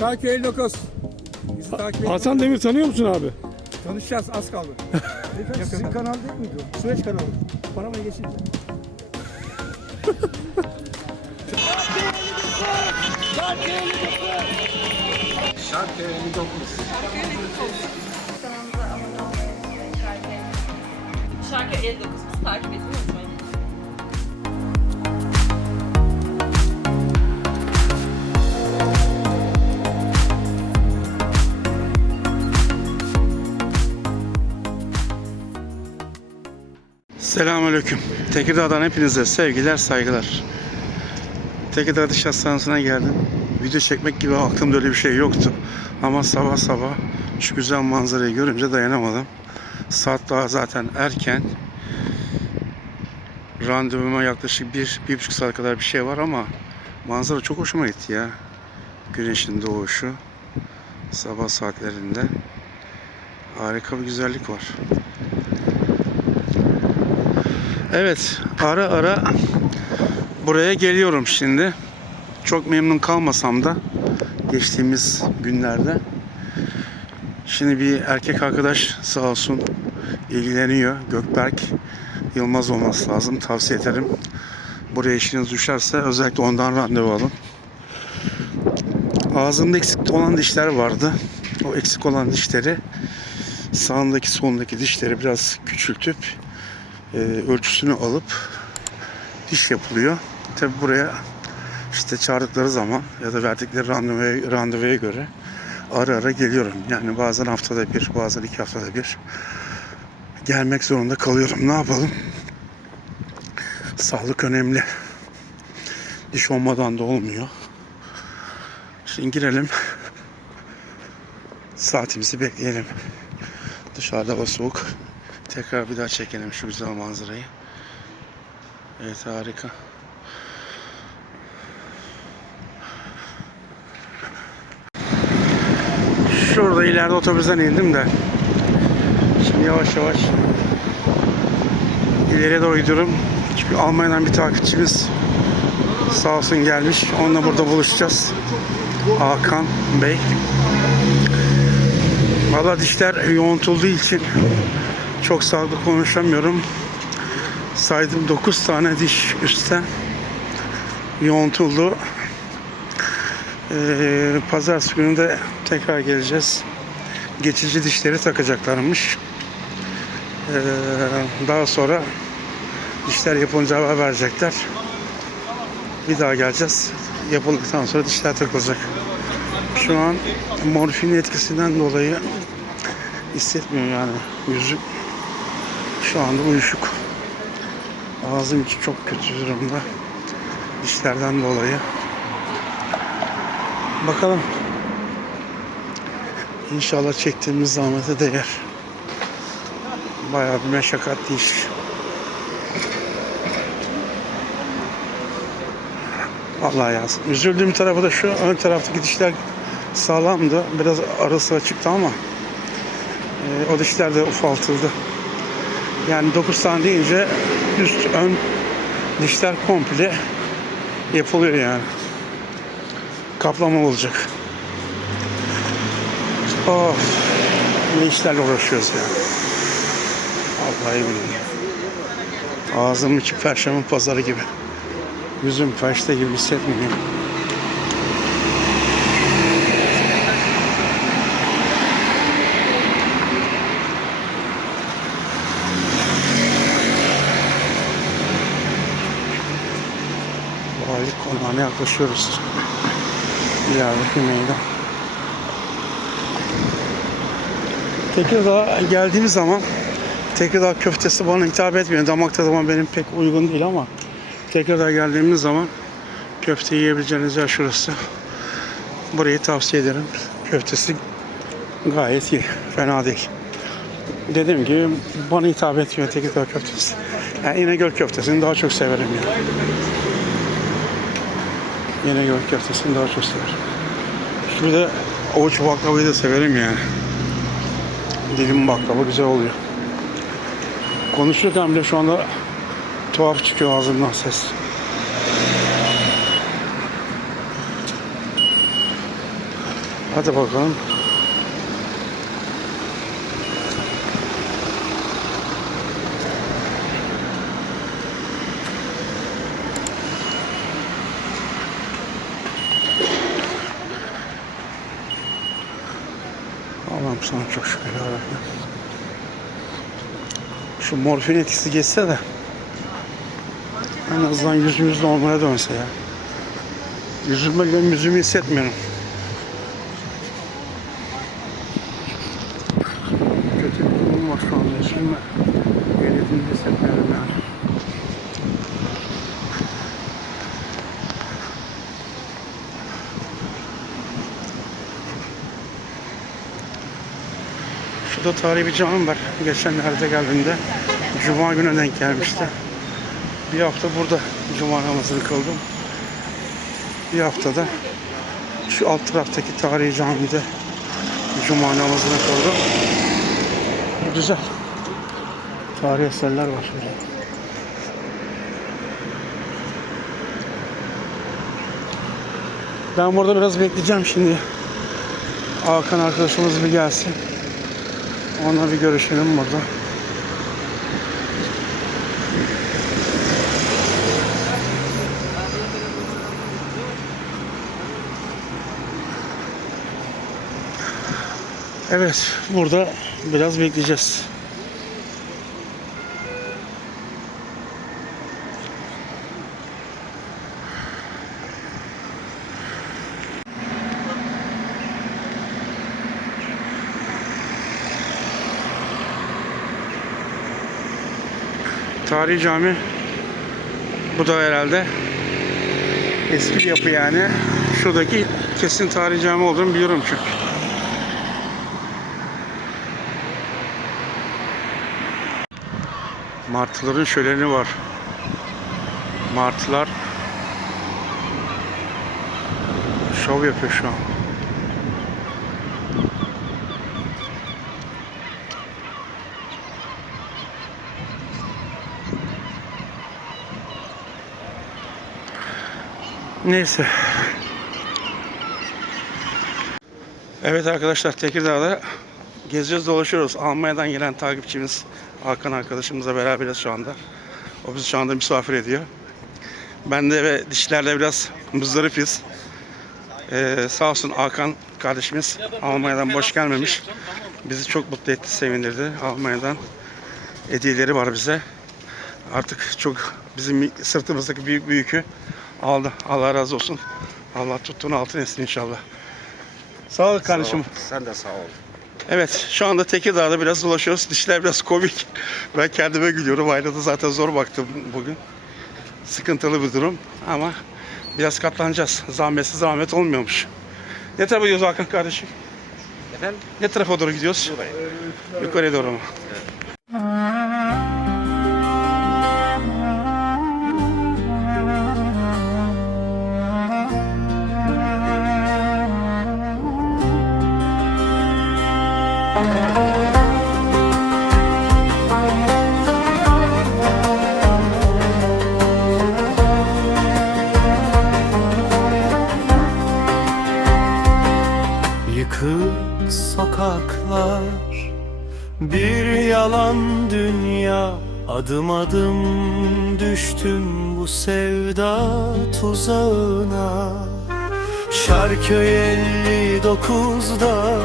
Şarköy 59. Bizi takip edin. Hasan Demir tanıyor musun abi? Tanışacağız az kaldı. Beyefendi sizin kanal değil miydi o? Süreç kanalı. Paramayı geçin. Şarköy 59. Kanalımıza abone olmayı. Şarkı 59. Bizi takip etmeyi Selamünaleyküm. Tekirdağ'dan hepinize sevgiler, saygılar. Tekirdağ Diş Hastanesi'ne geldim. Video çekmek gibi aklımda öyle bir şey yoktu. Ama sabah sabah şu güzel manzarayı görünce dayanamadım. Saat daha zaten erken. Randevuma yaklaşık bir, bir buçuk saat kadar bir şey var ama manzara çok hoşuma gitti ya. Güneşin doğuşu sabah saatlerinde harika bir güzellik var. Evet, ara ara buraya geliyorum şimdi. Çok memnun kalmasam da geçtiğimiz günlerde. Şimdi bir erkek arkadaş sağ olsun ilgileniyor. Gökberk Yılmaz olması lazım. Tavsiye ederim. Buraya işiniz düşerse özellikle ondan randevu alın. Ağzımda eksik olan dişler vardı. O eksik olan dişleri sağındaki solundaki dişleri biraz küçültüp e, ölçüsünü alıp diş yapılıyor. Tabi buraya işte çağırdıkları zaman ya da verdikleri randevuya, randevuya göre ara ara geliyorum. Yani bazen haftada bir, bazen iki haftada bir gelmek zorunda kalıyorum. Ne yapalım? Sağlık önemli. Diş olmadan da olmuyor. Şimdi girelim. Saatimizi bekleyelim. Dışarıda hava soğuk. Tekrar bir daha çekelim şu güzel manzarayı. Evet harika. Şurada ileride otobüsten indim de. Şimdi yavaş yavaş ileriye doğru gidiyorum. Çünkü Almanya'dan bir takipçimiz sağ olsun gelmiş. Onunla burada buluşacağız. Hakan Bey. Valla dişler yoğuntulduğu için çok sağlıklı konuşamıyorum. Saydım 9 tane diş üstten yoğuntuldu. Ee, pazartesi günü de tekrar geleceğiz. Geçici dişleri takacaklarmış. Ee, daha sonra dişler yapılınca haber verecekler. Bir daha geleceğiz. Yapıldıktan sonra dişler takılacak. Şu an morfin etkisinden dolayı hissetmiyor yani yüzü şu anda uyuşuk. Ağzım içi çok kötü durumda. Dişlerden dolayı. Bakalım. İnşallah çektiğimiz zahmete değer. Bayağı bir meşakkatli iş. Vallahi ya. Üzüldüğüm tarafı da şu ön taraftaki dişler sağlamdı. Biraz arası açıktı ama e, o dişler de ufaltıldı. Yani 9 tane deyince üst ön dişler komple yapılıyor yani. Kaplama olacak. Of. Ne işlerle uğraşıyoruz ya. Vallahi billahi. Ağzım içi perşembe pazarı gibi. Yüzüm peşte gibi hissetmiyorum. Konağına yaklaşıyoruz. İlerideki meydan. Tekirdağ'a geldiğimiz zaman Tekirdağ köftesi bana hitap etmiyor. Damak tadıma benim pek uygun değil ama Tekirdağ geldiğimiz zaman köfte yiyebileceğiniz yer şurası. Burayı tavsiye ederim. Köftesi gayet iyi. Fena değil. Dediğim gibi bana hitap etmiyor Tekirdağ köftesi. Yani İnegöl köftesini daha çok severim ya. İnegöl köftesini daha çok severim. Bir de avuç baklavayı da severim yani. Dilim baklava güzel oluyor. Konuşurken bile şu anda tuhaf çıkıyor ağzımdan ses. Hadi bakalım. Allah'ım sana çok şükür yarabbim. Şu morfin etkisi geçse de en azından yüzümüz normale dönse ya. Yüzüme ben yüzümü hissetmiyorum. Kötü bir durum var şu anda. Yüzümü eğlediğimi hissetmiyorum yani. Şurada tarihi bir cami var. Geçenlerde geldiğimde Cuma günü denk gelmişti. Bir hafta burada Cuma namazını kıldım. Bir haftada şu alt taraftaki tarihi camide Cuma namazını kıldım. Güzel. Tarihi eserler var şöyle. Ben burada biraz bekleyeceğim şimdi. Hakan arkadaşımız bir gelsin. Onunla bir görüşelim burada. Evet, burada biraz bekleyeceğiz. Tarihi cami bu da herhalde eski yapı yani. Şuradaki kesin tarihi cami olduğunu biliyorum çünkü. Martıların şöleni var. Martılar şov yapıyor şu an. Neyse. Evet arkadaşlar Tekirdağ'da geziyoruz dolaşıyoruz. Almanya'dan gelen takipçimiz Hakan arkadaşımızla beraberiz şu anda. O bizi şu anda misafir ediyor. Ben de ve dişlerle biraz muzdaripiz. Ee, sağ olsun Hakan kardeşimiz Almanya'dan boş gelmemiş. Bizi çok mutlu etti, sevindirdi. Almanya'dan hediyeleri var bize. Artık çok bizim sırtımızdaki büyük bir yükü aldı. Allah razı olsun. Allah tuttuğunu altın etsin inşallah. Sağ ol kardeşim. Sen de sağ ol. Evet şu anda Tekirdağ'da biraz dolaşıyoruz. Dişler biraz komik. Ben kendime gülüyorum. Aynada zaten zor baktım bugün. Sıkıntılı bir durum ama biraz katlanacağız. Zahmetsiz zahmet olmuyormuş. Ne tarafa gidiyoruz Hakan kardeşim? Efendim? Ne tarafa doğru gidiyoruz? Buraya. Yukarıya doğru mu? Yıkık sokaklar Bir yalan dünya Adım adım düştüm bu sevda tuzağına Şarköy 59'da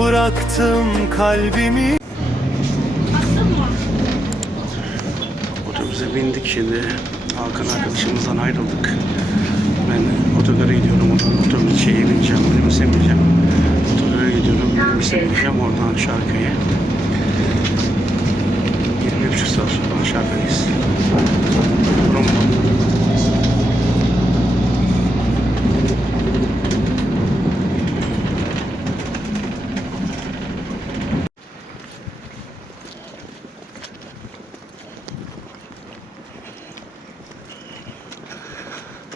Bıraktım kalbimi Otobüse bindik şimdi. Hakan arkadaşımızdan ayrıldık. Otogara gidiyorum. Oradan otobüs şeye bineceğim. Minibüse bineceğim. Otogara gidiyorum. Minibüse bineceğim. Oradan Şarköy'e. 21,5 saat sonra Şarköy'deyiz. Durum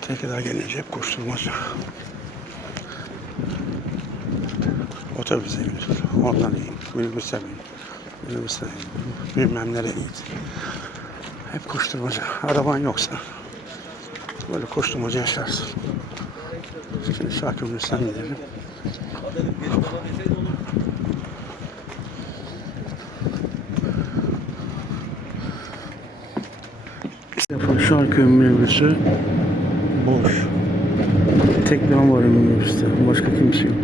bu. Tekirdağ gelince hep koşturmaca. Otobüse binir. Oradan in. Minibüse bin. Minibüse in. Bilmem nereye git. Hep koşturmaca. Araban yoksa böyle koşturmaca yaşarsın. Şimdi Gülüsten gidelim. Şarköy minibüsü boş. Tek ben varım minibüste. Başka kimse yok.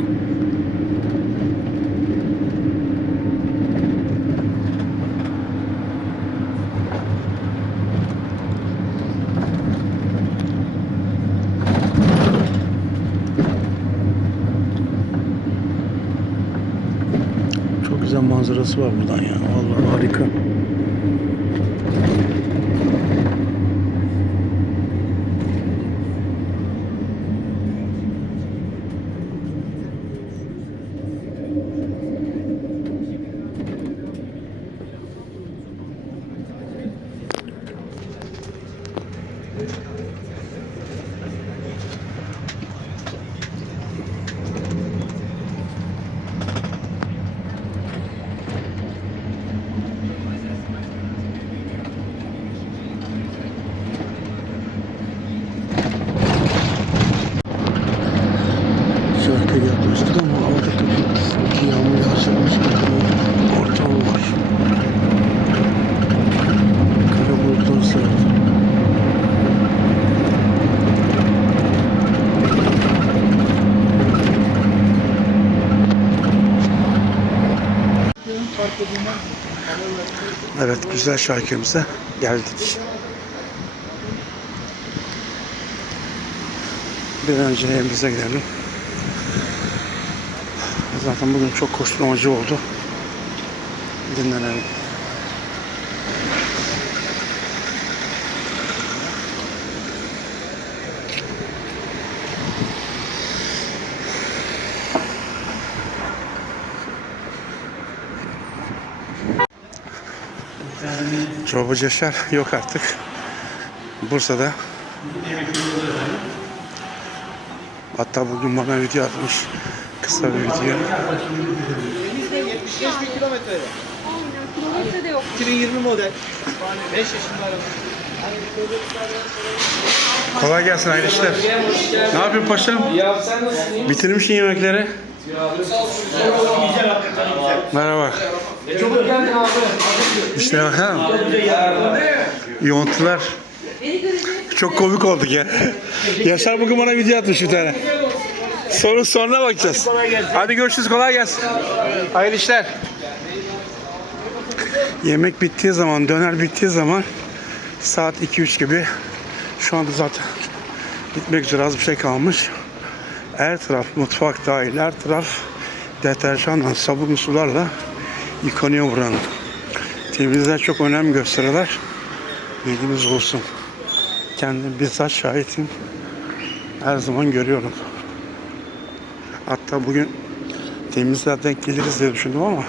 Çok güzel manzarası var buradan ya. Vallahi harika. Güzel şarkımıza geldik. Bir önce evimize gidelim. Zaten bugün çok koşturmacı oldu. Dinlenelim. Çorbacı Yaşar yok artık. Bursa'da. Hatta bugün bana video atmış. Kısa bir video. 2020 model. 5 yaşında araba. Kolay gelsin hayırlı işler. Ne yapıyorsun paşam? Ya sen nasılsın? Bitirmişsin yemekleri. Merhaba. Çok geldin abi. İşte bakalım. Yoğuntular. Çok komik olduk ya. Yaşar bugün bana video atmış bir tane. Sorun sonuna bakacağız. Hadi görüşürüz kolay gelsin. Hayırlı işler. Yemek bittiği zaman, döner bittiği zaman saat 2-3 gibi şu anda zaten bitmek üzere az bir şey kalmış. Her taraf mutfak dahil her taraf deterjanla, sabunlu sularla yıkanıyor buranın. Temizliğe çok önem gösteriyorlar. Bilginiz olsun. Kendim bizzat şahitim. Her zaman görüyorum. Hatta bugün temizliğe denk geliriz diye düşündüm ama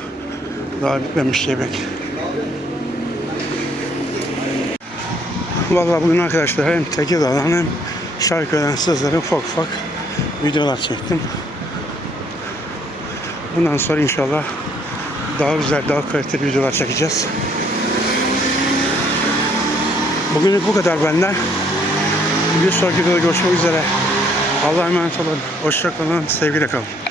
daha bitmemiş yemek. Vallahi bugün arkadaşlar hem Tekirdağ'dan hem Şarköy'den sizlere ufak ufak videolar çektim. Bundan sonra inşallah daha güzel, daha kaliteli videolar çekeceğiz. Bugünlük bu kadar benden. Bir sonraki videoda görüşmek üzere. Allah'a emanet olun. Hoşça kalın. Sevgiyle kalın.